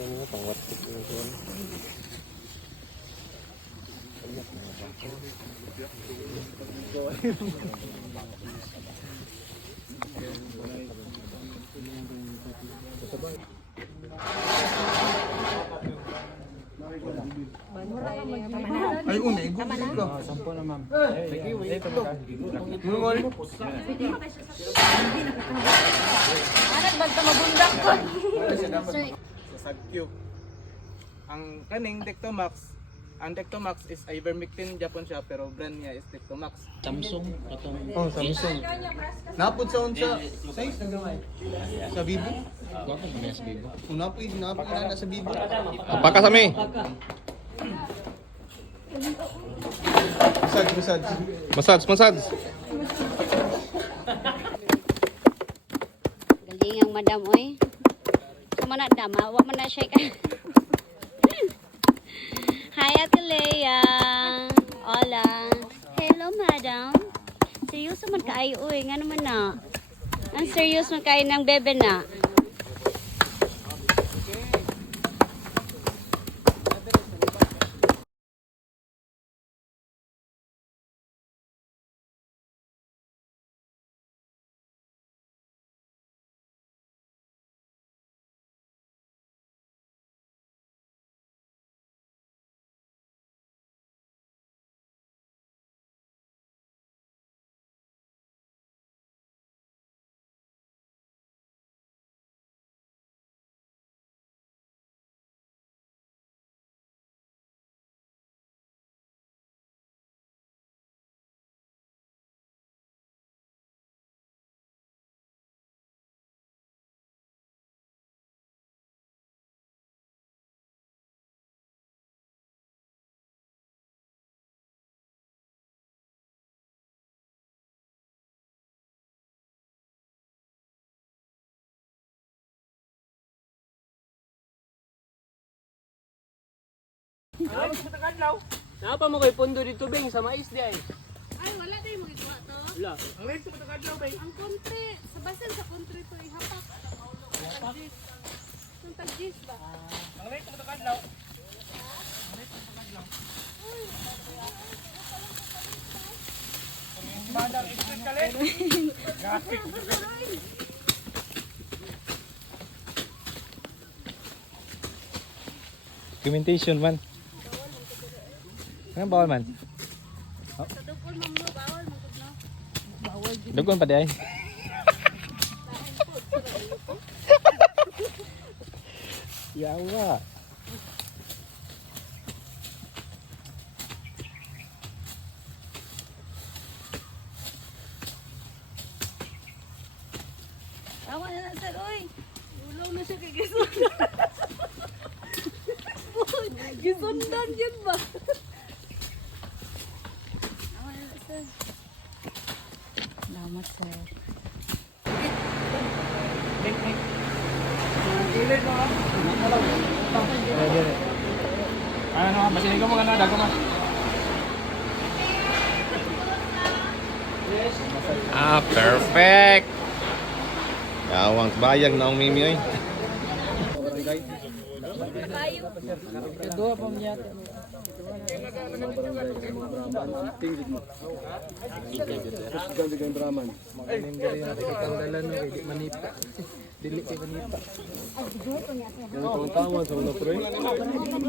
Ini pangwatik ini. Ay, may gusto ko. Sampo na ma'am. Anak banta mabundak ko. Sa Sagkyu. Ang kaning Dectomax, ang Dectomax is ivermectin Japan siya pero brand niya is Dectomax. Samsung katong Oh, Samsung. Napod sa unsa size na gamay. Sa Vivo. ko ko mga SB. Kung napod na sa Vivo. Apakah kami? Masad. Massage. Galing ang madam oy. Sama na dama, wa man na siya ka. Hi Ate Leia. Hola. Hello madam. Seryoso man kaayo oy, nga naman na. Ang serious man kaayo ng bebe na. Napa mo kay pondo dito beng sa mais di ay. Ay, wala tayo magagawa to. Wala. Ang kontre, sa basan sa kontre to, ihapak. Tag-gis. Yung tag-gis ba? Documentation man. Ano bawal man? Sa dukol mo mo, bawal mo no? Bawal din. Dugon pa di ay. Yawa. Tawa na na sir, oy. Ulong na siya kay gisundan. Gisundan yun ba? Tawa na na sir. Salamat sir. Ano masini ko mo kana dago ma. Ah, perfect. Yawang bayang na ang mimi ay. Dua pa niya. Tanggalan no kay manipa. Dili kay manipa.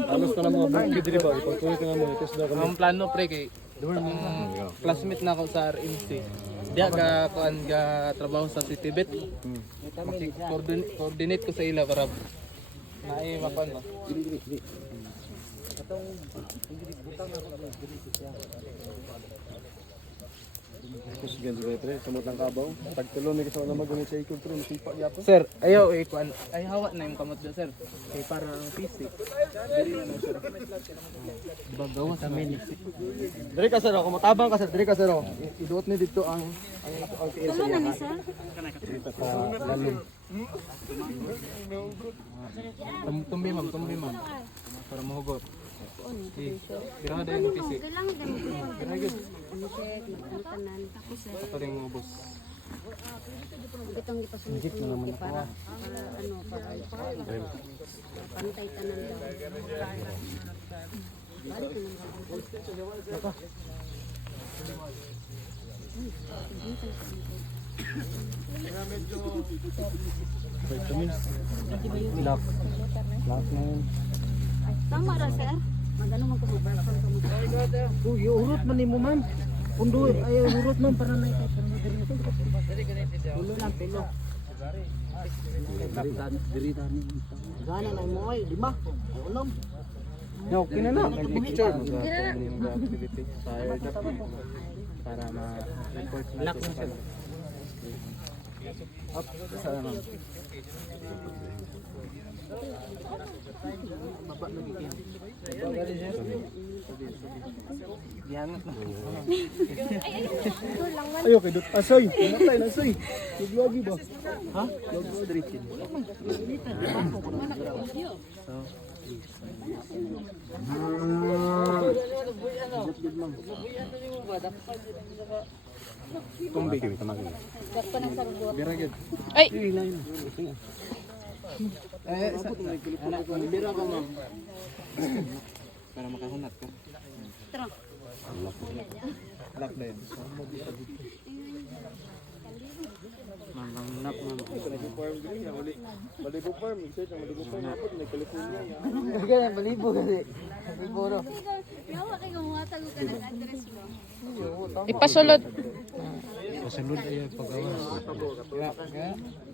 Alos ka na mga bukid diri ba? Ipagtuloy ka na mo ito sa Ang plano pre kay classmate na ako sa RMC. Diya ga kuan ga trabaho sa Citybet. Coordinate ko sa ila para naay mapan mo. Kusgan sa pre, samot ang kabaw. Tagtulo ni kasama na magunit sa ikot pre, masipa gyapon. Sir, ayaw kuan ay hawa na yung kamot do sir. Kay para ang PC. Dili na sir. Bagawa sa mini. Diri ka sir, ako matabang ka sir, diri ka sir. Iduot ni dito ang LTS Tulo na ni sir. Tumbi ma'am. Para mahugot. Biraha dahil ng PC. Kailangan ganun. Biraha yun. Ano sir, tanan. Ako sir. Ito rin ubos. Itong ipasunod para ano para pantay tanan daw. Balik na lang. Tama ra sir. Magano man ko mabasa ko. Uy, urot man nimo ma'am. Pundo ay urot man para na ito. Pulo lang pilo. Gana na mo ay 5. Unom. No, kinana. Picture. Para ma-report natin siya. Up, sana ma'am. Baba lagi kayo. Gihangat na. Ayo kay Dut Asoy. Natay na soy. Lagi ba? Ha? Logo diritin. Tumbi. Tamagin. Bira gid. Ay! Bira ka ma'am. Para makahunat ka. Tara. Lock na yun. Mangnap ma'am. Balibo farm, search ang Balibo farm apot may California. Ganyan, balibo kasi. Balibo no. Yawa kay gumatag ka ng address mo. Ipasulod. Pasunod ay pagawas.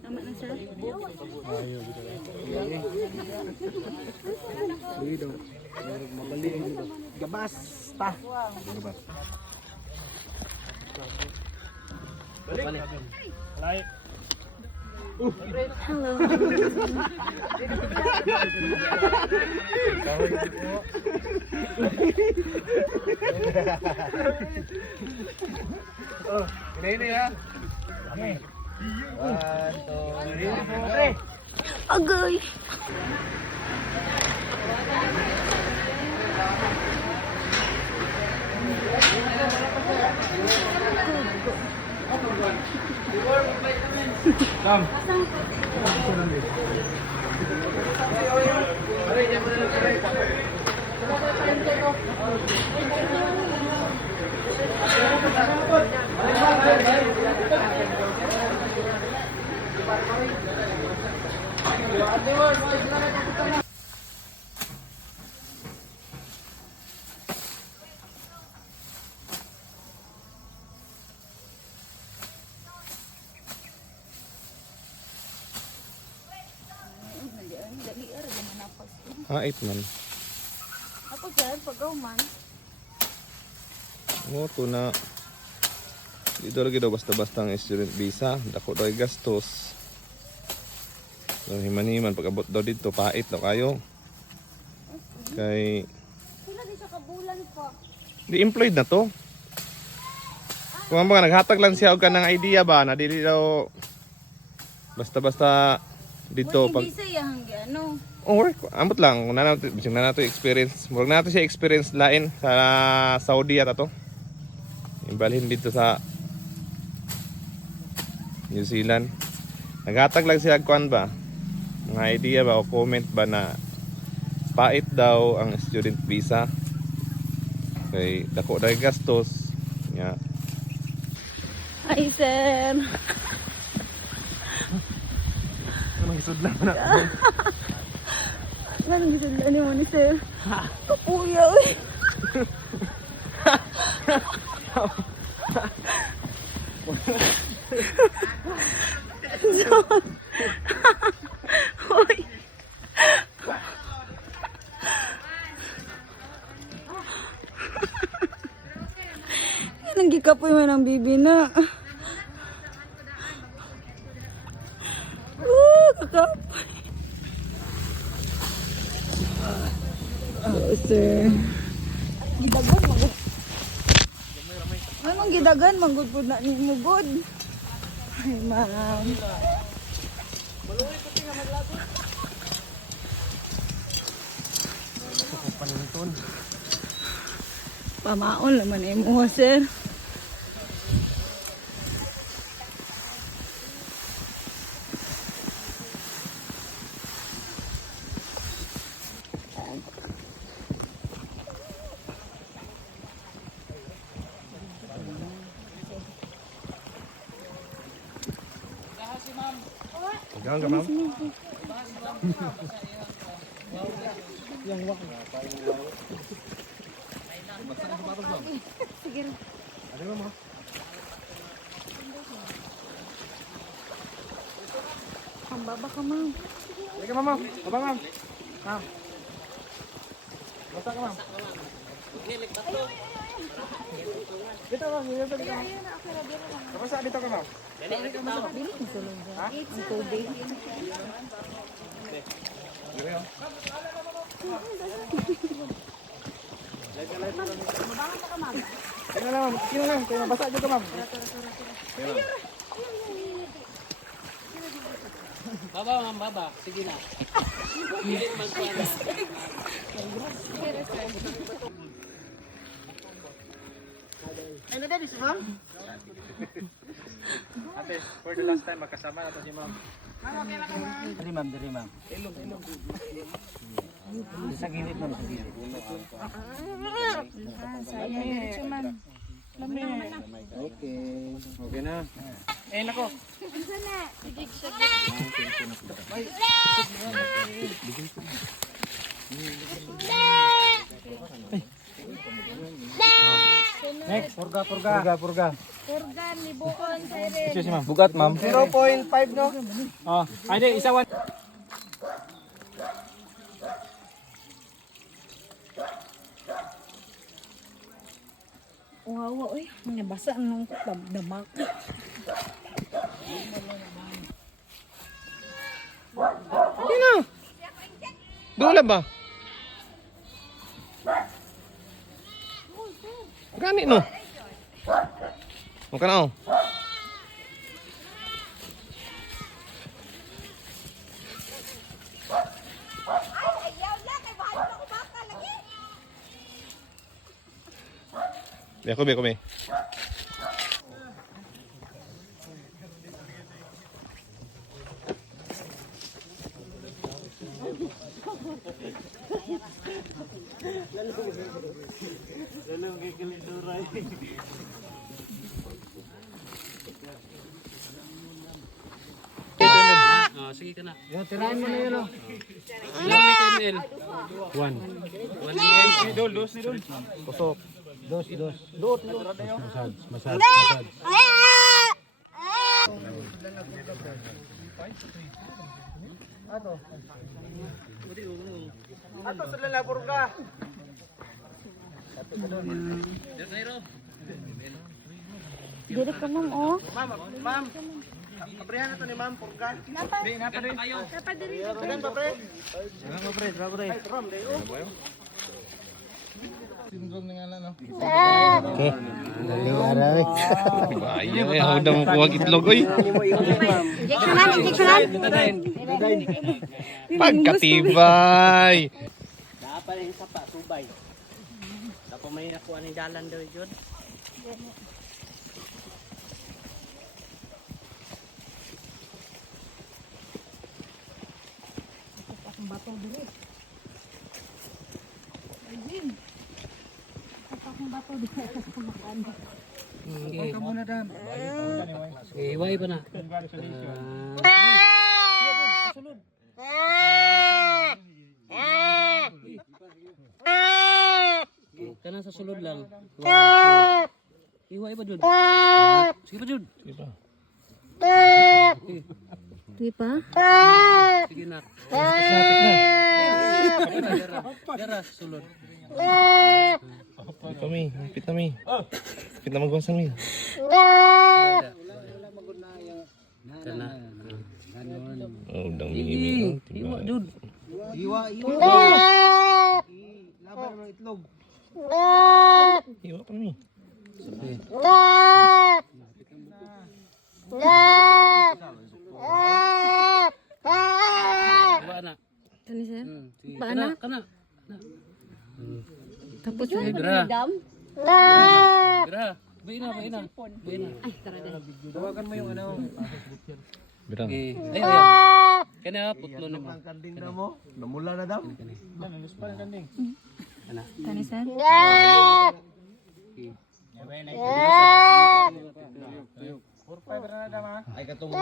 Tama na sir. Uy daw. Mabali gabas ta. Agay. Hait man. Ako sir, pagaw man. Mo to na dito lagi daw basta-basta ang student visa, dako daw gastos. So himan-himan pag-abot daw dito pait daw kayo. Kay Sila di sa kabulan pa. di employed na to. Kung mga naghatag lang siya og kanang idea ba na dili daw basta-basta dito pag Hindi siya hanggi ano. work ambot lang kung na nato experience murag nato siya experience lain sa Saudi ata to imbalhin dito sa New Zealand naghatag lang siya kuan ba mga idea ba o comment ba na pait daw ang student visa kay dako daw gastos nya Ay, sir. Anong isudlan na? Anong gitudlan mo ni sir? Kapuya, uy. Uy. Anong gikapoy mo ng bibi na? Kakapoy. Sir. Gidagan magud. Anong gidagan magud pud na nimo god? Ay, ma'am. Pamaon naman imo, sir. Ganun ka, ma'am? Ang baba ka, ma'am. Sige, ma'am. Baba, ma'am. Ma'am. Basta ka, ma'am. Dito, ma'am. Dito, dito. Kapasa, dito ka, ma'am. Ang tubig. Sige na, ma'am. Sige na, ma'am. Basta dito, ma'am. Baba, ma'am, baba. Sige na. Ate, for the last time, magkasama na to si ma'am. Diri, ma'am, diri, ma'am. Sa gilid, ma'am, sa gilid. Okay na. Eh, nako. Next, purga. Purgan, libuon, siren. Excuse ma'am. Bugat, ma'am. 0.5, no? Oh, ay, di, isa 1. Wawa, uy. Nabasa ang damak. Sino? Dula ba? Gani no? Mukha na oh. Kumi. Sige ka na. Tirahan mo na yun, oh. Ilang ml? 1 ml. Dos. Kusok. Dos. Masad. Ato sa lalabor ka. Diri ka, ma'am, oh. Ma'am. Abrihan na to ni ma'am, purga. Napa diri. Dagan pa, pre. Ay, rom, day, oh. Syndrome nga na, no? Bayo eh, ako daw mo kuwag itlog oy. Pagkatibay. Dapat yung sapa, subay. Tapos may nakuha ni dalan daw yun. Ka muna, Dan. Iway pa na. Kanang sa sulod lang. Iway pa dun. Sige pa dun. Di pa? Sige na. Dara sulod. Kami, pita mi. Pita magwasan mi. Kana. Oh, dang mimi. Iwa dun. Laban mo itlog. Iwa pa mi. Iwa na. Kani, sir? Sige. Ba, anak? Kana. Tapos yun. Dara. Dam? Dara. Bayin na. Tawagan mo yung ano. Birang. Ay. Kana putlo na mo. Ang kanding na mo. Namula na daw. Kana. Kani, sir? Ay, katong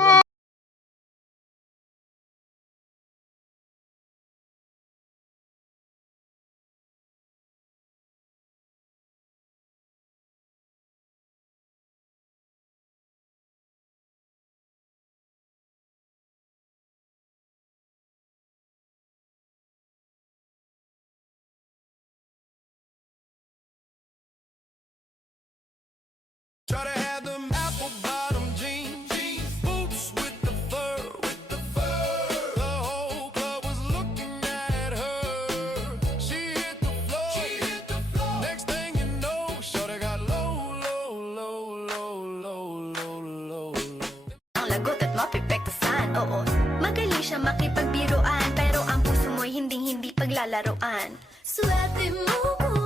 pinaglalaroan. Swerte mo